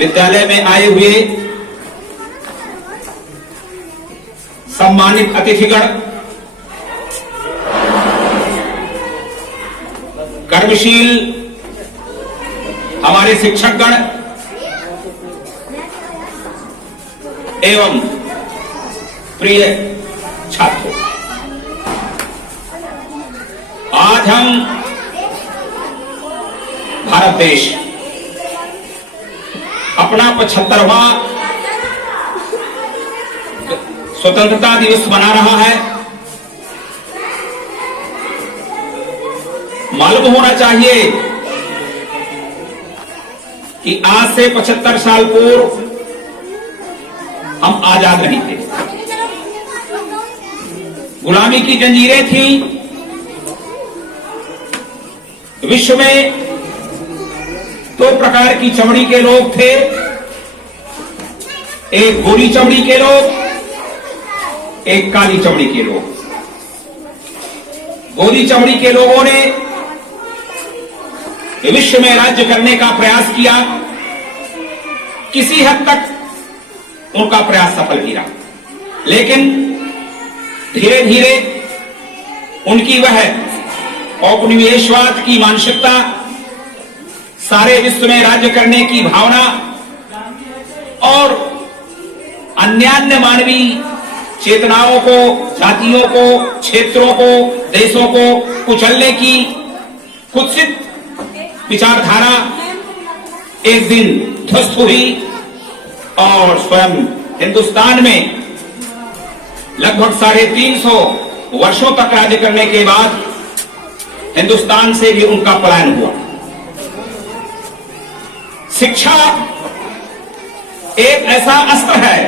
विद्यालय में आए हुए सम्मानित अतिथिगण, कर्मशील हमारे शिक्षकगण एवं प्रिय छात्रों, आज हम भारत देश अपना 75वां स्वतंत्रता दिवस मना रहा है। मालूम होना चाहिए कि आज से 75 साल पूर्व हम आजाद नहीं थे, गुलामी की जंजीरें थी। विश्व में दो प्रकार की चमड़ी के लोग थे, एक गोरी चमड़ी के लोग, एक काली चमड़ी के लोग। गोरी चमड़ी के लोगों ने विश्व में राज्य करने का प्रयास किया, किसी हद तक उनका प्रयास सफल भी रहा, लेकिन धीरे धीरे उनकी वह औपनिवेशवाद की मानसिकता, सारे विश्व में राज्य करने की भावना और अन्यान्य मानवीय चेतनाओं को, जातियों को, क्षेत्रों को, देशों को कुचलने की कुत्सित विचारधारा एक दिन ध्वस्त हुई और स्वयं हिंदुस्तान में लगभग 350 वर्षों तक राज्य करने के बाद हिंदुस्तान से भी उनका पलायन हुआ। शिक्षा एक ऐसा अस्त्र है,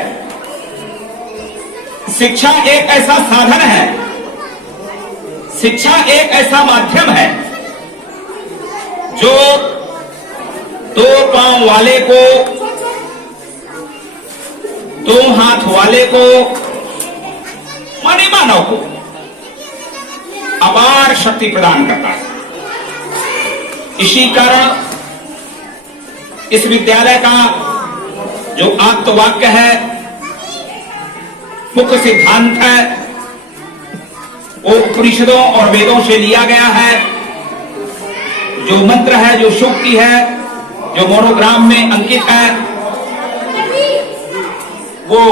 शिक्षा एक ऐसा साधन है, शिक्षा एक ऐसा माध्यम है जो दो पांव वाले को, दो हाथ वाले को, माने मानव को अपार शक्ति प्रदान करता है। इसी कारण इस विद्यालय का जो आप्तवाक्य है, मुख्य सिद्धांत है, वो उपनिषदों और वेदों से लिया गया है। जो मंत्र है, जो सूक्ति है, जो मोनोग्राम में अंकित है, वो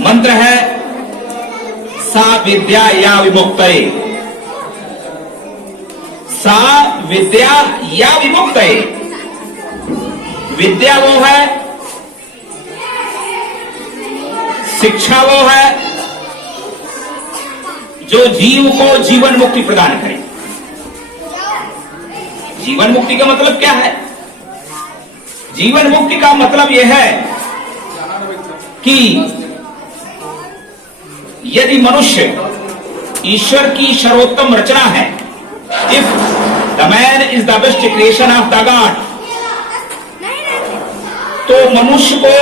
मंत्र है सा विद्या या विमुक्तये। सा विद्या या विमुक्तये। विद्या वो है, शिक्षा वो है जो जीव को जीवन मुक्ति प्रदान करे। जीवन मुक्ति का मतलब क्या है? जीवन मुक्ति का मतलब यह है कि यदि मनुष्य ईश्वर की सर्वोत्तम रचना है, if the man is the best creation of the God, तो मनुष्य को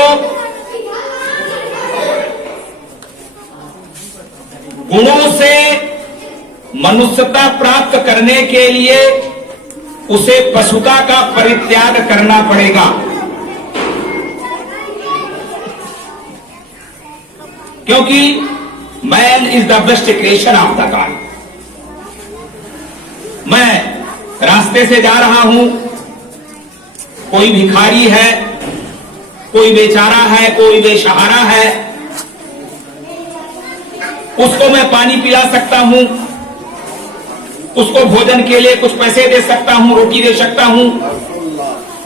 गुणों से मनुष्यता प्राप्त करने के लिए उसे पशुता का परित्याग करना पड़ेगा, क्योंकि man is the best creation of the God. मैं रास्ते से जा रहा हूं, कोई भिखारी है, कोई बेचारा है, कोई बेसहारा है, उसको मैं पानी पिला सकता हूं, उसको भोजन के लिए कुछ पैसे दे सकता हूं, रोटी दे सकता हूं।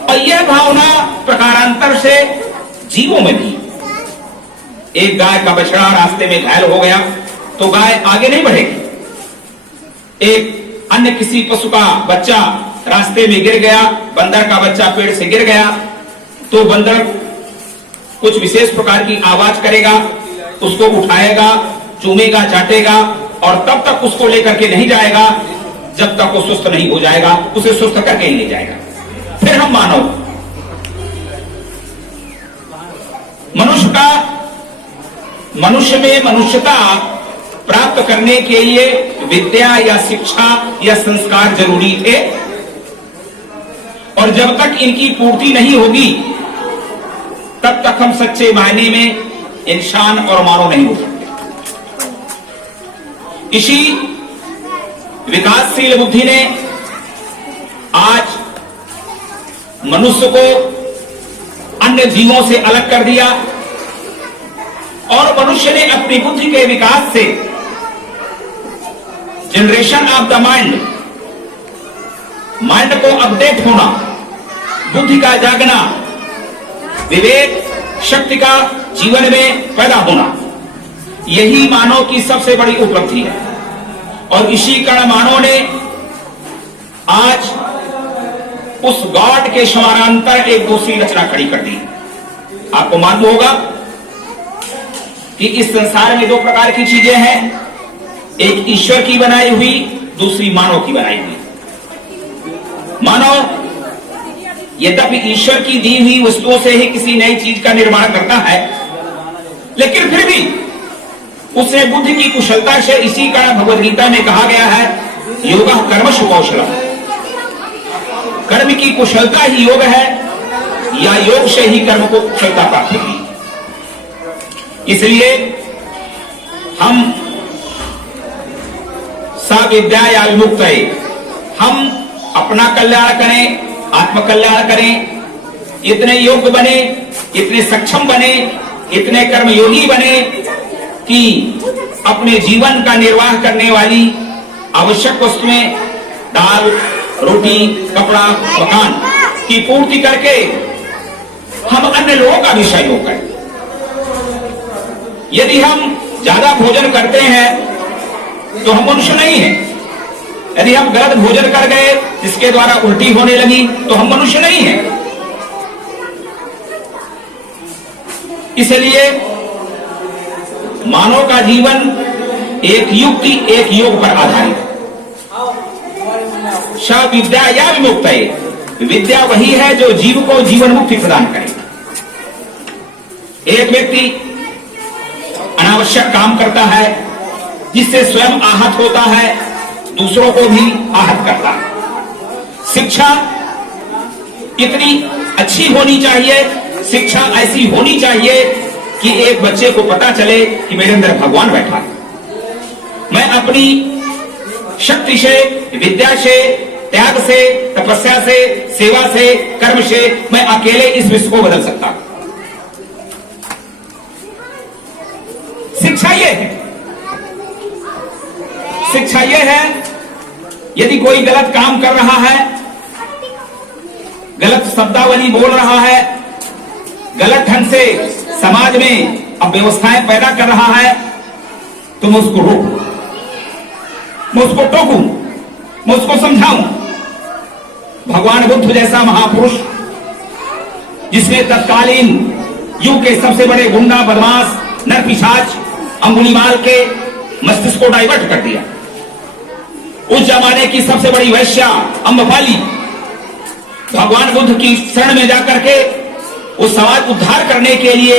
और यह भावना प्रकारांतर से जीवों में भी। एक गाय का बछड़ा रास्ते में घायल हो गया तो गाय आगे नहीं बढ़ेगी। एक अन्य किसी पशु का बच्चा रास्ते में गिर गया, बंदर का बच्चा पेड़ से गिर गया, तो बंदर कुछ विशेष प्रकार की आवाज करेगा, उसको उठाएगा, चूमेगा, चाटेगा और तब तक उसको लेकर के नहीं जाएगा जब तक वो सुस्त नहीं हो जाएगा, उसे सुस्त करके ही ले जाएगा। फिर हम मानव, मनुष्य में मनुष्यता प्राप्त करने के लिए विद्या या शिक्षा या संस्कार जरूरी थे। और जब तक इनकी पूर्ति नहीं होगी तब तक हम सच्चे मायने में इंसान और मानव नहीं हो सकते। इसी विकासशील बुद्धि ने आज मनुष्य को अन्य जीवों से अलग कर दिया और मनुष्य ने अपनी बुद्धि के विकास से generation of the mind, mind को अपडेट होना, बुद्धि का जागना, विवेक शक्ति का जीवन में पैदा होना, यही मानव की सबसे बड़ी उपलब्धि है। और इसी कारण मानव ने आज उस गॉड के समानांतर एक दूसरी रचना खड़ी कर दी। आपको मालूम होगा कि इस संसार में दो प्रकार की चीजें हैं, एक ईश्वर की बनाई हुई, दूसरी मानव की बनाई हुई। मानव यद्यपि ईश्वर की दी हुई वस्तुओं से ही किसी नई चीज का निर्माण करता है, लेकिन फिर भी उसे बुद्धि की कुशलता से, इसी कारण भगवद गीता में कहा गया है योगः कर्मसु कौशलम्, कर्म की कुशलता ही योग है या योग से ही कर्म को कुशलता प्राप्त होगी। इसलिए हम सा विद्या विमुक्त है, हम अपना कल्याण करें, आत्म कल्याण करें, इतने योग्य बने, इतने सक्षम बने, इतने कर्मयोगी बने कि अपने जीवन का निर्वाह करने वाली आवश्यक वस्तुएं, दाल, रोटी, कपड़ा, मकान की पूर्ति करके हम अन्य लोगों का भी सहयोग करें। यदि हम ज्यादा भोजन करते हैं तो हम मनुष्य नहीं हैं। यदि हम गलत भोजन कर गए जिसके द्वारा उल्टी होने लगी तो हम मनुष्य नहीं हैं। इसलिए मानव का जीवन एक युक्ति, एक योग पर आधारित है। स विद्या या विमुक्त है, विद्या वही है जो जीव को जीवन मुक्ति प्रदान करे। एक व्यक्ति अनावश्यक काम करता है जिससे स्वयं आहत होता है, दूसरों को भी आहत करता है। शिक्षा इतनी अच्छी होनी चाहिए, शिक्षा ऐसी होनी चाहिए कि एक बच्चे को पता चले कि मेरे अंदर भगवान बैठा है। मैं अपनी शक्ति से, विद्या से, त्याग से, तपस्या से, सेवा से, कर्म से मैं अकेले इस विश्व को बदल सकता हूं। शिक्षा यह है, शिक्षा यह है यदि कोई गलत काम कर रहा है, गलत शब्दावली बोल रहा है, गलत ढंग से समाज में अव्यवस्थाएं पैदा कर रहा है, तो मैं उसको रोकूं, मैं उसको टोकूं, मैं उसको समझाऊं। भगवान बुद्ध जैसा महापुरुष, जिसने तत्कालीन युग के सबसे बड़े गुंडा, बदमाश, नरपिशाच अंगुलीमाल के मस्तिष्क को डाइवर्ट कर दिया। उस जमाने की सबसे बड़ी वैश्या अम्बपाली भगवान बुद्ध की शरण में जाकर के उस समाज उद्धार करने के लिए,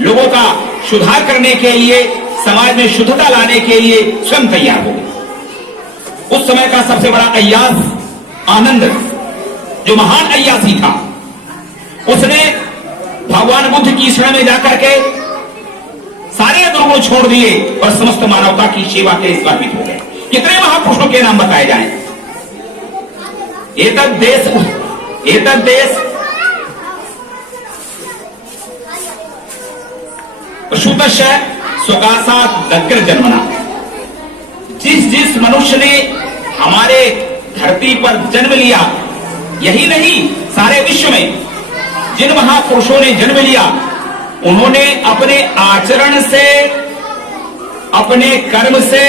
लोगों का सुधार करने के लिए, समाज में शुद्धता लाने के लिए स्वयं तैयार हो गए। उस समय का सबसे बड़ा अय्यास आनंद, जो महान अय्यासी था, उसने भगवान बुद्ध की शरण में जाकर के सारे धर्मों को छोड़ दिए और समस्त मानवता की सेवा के लिए समर्पित हो गए। कितने महापुरुषों के नाम बताए जाएं? एतद् देश पशुतस्य स्वकाशात् दग्र जन्मना। जिस मनुष्य ने हमारे धरती पर जन्म लिया, यही नहीं सारे विश्व में जिन महापुरुषों ने जन्म लिया, उन्होंने अपने आचरण से, अपने कर्म से,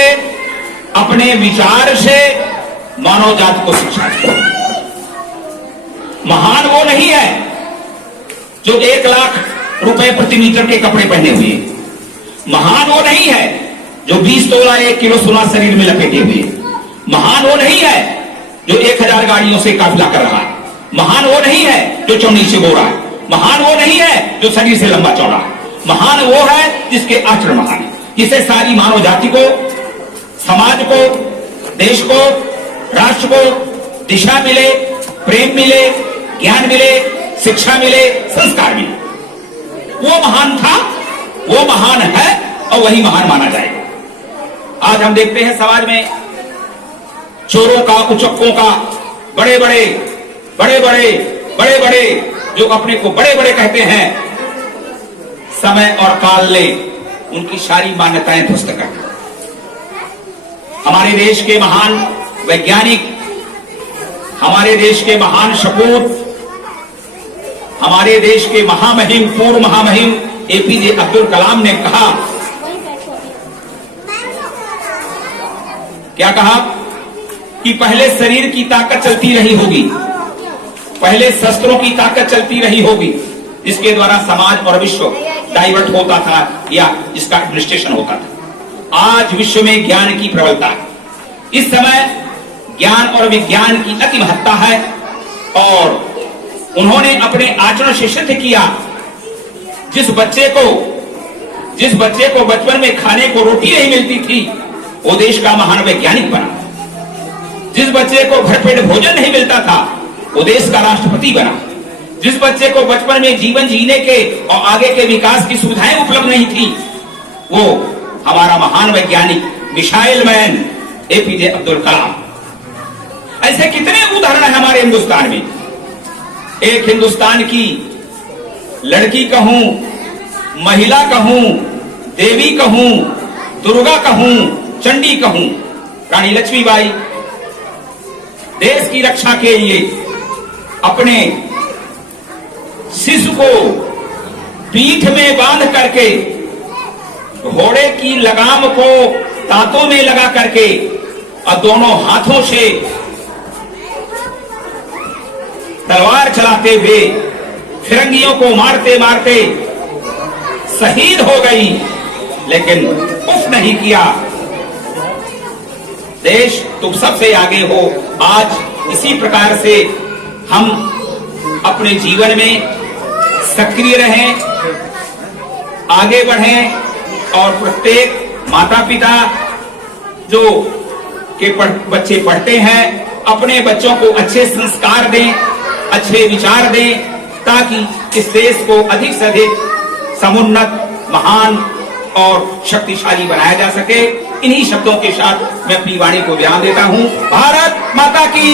अपने विचार से मानव जाति को शिक्षा दी। महान वो नहीं है जो 1 लाख रुपए प्रति मीटर के कपड़े पहने हुए, महान वो नहीं है जो 20 तोला 1 किलो सोना शरीर में लपेटे हुए, महान वो नहीं है जो 1000 गाड़ियों से काफिला कर रहा है, महान वो नहीं है जो चौनी से गोरा है, महान वो नहीं है जो शरीर से लंबा चौड़ा है, महान वो है जिसके आचरण महान है, जिसे सारी मानव जाति को, समाज को, देश को, राष्ट्र को दिशा मिले, प्रेम मिले, ज्ञान मिले, शिक्षा मिले, संस्कार मिले। वो महान था, वो महान है और वही महान माना जाएगा। आज हम देखते हैं समाज में चोरों का, उचक्कों का, बड़े बड़े जो अपने को बड़े बड़े कहते हैं, समय और काल ने उनकी सारी मान्यताएं ध्वस्त कर दी। हमारे देश के महान वैज्ञानिक, हमारे देश के महान सपूत, हमारे देश के महामहिम, पूर्व महामहिम एपीजे अब्दुल कलाम ने कहा, क्या कहा कि पहले शरीर की ताकत चलती रही होगी, पहले शस्त्रों की ताकत चलती रही होगी, जिसके द्वारा समाज और विश्व डाइवर्ट होता था या जिसका एडमिनिस्ट्रेशन होता था। आज विश्व में ज्ञान की प्रबलता है। इस समय ज्ञान और विज्ञान की अति महत्ता है और उन्होंने अपने आचरण से सिद्ध किया। जिस बच्चे को बचपन में खाने को रोटी नहीं मिलती थी, वो देश का महान वैज्ञानिक बना। जिस बच्चे को भरपेट भोजन नहीं मिलता था, वो देश का राष्ट्रपति बना। जिस बच्चे को बचपन में जीवन जीने के और आगे के विकास की सुविधाएं उपलब्ध नहीं थी, वो हमारा महान वैज्ञानिक missile man APJ Abdul Kalam. ऐसे कितने उदाहरण है हमारे हिंदुस्तान में। एक हिंदुस्तान की लड़की कहूं, महिला कहूं, देवी कहूं, दुर्गा कहूं, चंडी कहूं, रानी लक्ष्मीबाई देश की रक्षा के लिए अपने शिशु को पीठ में बांध करके, घोड़े की लगाम को दांतों में लगा करके और दोनों हाथों से तलवार चलाते हुए फिरंगियों को मारते मारते शहीद हो गई, लेकिन उफ नहीं किया। देश तुम सबसे आगे हो। आज इसी प्रकार से हम अपने जीवन में सक्रिय रहें, आगे बढ़ें और प्रत्येक माता पिता जो के बच्चे पढ़ते हैं, अपने बच्चों को अच्छे संस्कार दें, अच्छे विचार दें, ताकि इस देश को अधिक से अधिक समुन्नत, महान और शक्तिशाली बनाया जा सके। इन्हीं शब्दों के साथ मैं अपनी वाणी को विराम देता हूं। भारत माता की